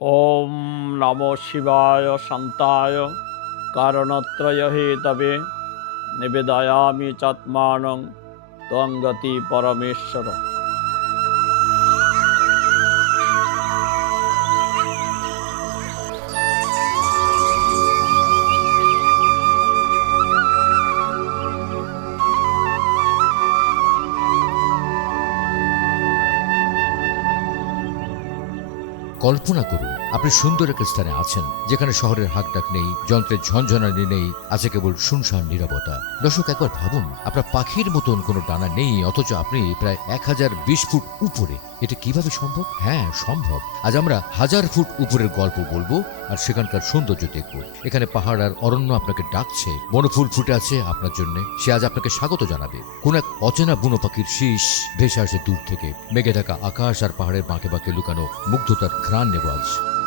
ওম নম শিবায় শান্তায় কারণত্রয় হে তবে নিবেদয়ামি চাত্মানং তঙ্গতি পরমেশ্বর। কল্পনা করুন, আপনি সুন্দর একটা স্থানে আছেন, যেখানে শহরের হাকডাক নেই, যন্ত্রের ঝনঝনানি নেই, আছে কেবল শুনশান নিরবতা। দর্শক, একবার ভাবুন, আপনার পাখির মতন কোনো ডানা নেই, অথচ আপনি প্রায় এক হাজার বিশ ফুট উপরে। এটা কীভাবে সম্ভব? হ্যাঁ সম্ভব। আজ আমরা হাজার ফুট উপরের গল্প বলব আর সেখানকার সৌন্দর্য দেখব। এখানে পাহাড় আর অরণ্য আপনাকে ডাকছে, বনফুল ফুটে আছে আপনার জন্য। সে আজ আপনাকে স্বাগত জানাবে। কোন এক অচেনা বুনো পাখির শীষ ভেসে আসে দূর থেকে। মেঘে ঢাকা আকাশ আর পাহাড়ের বাঁকে বাঁকে লুকানো মুগ্ধতার randevu Kranjevac.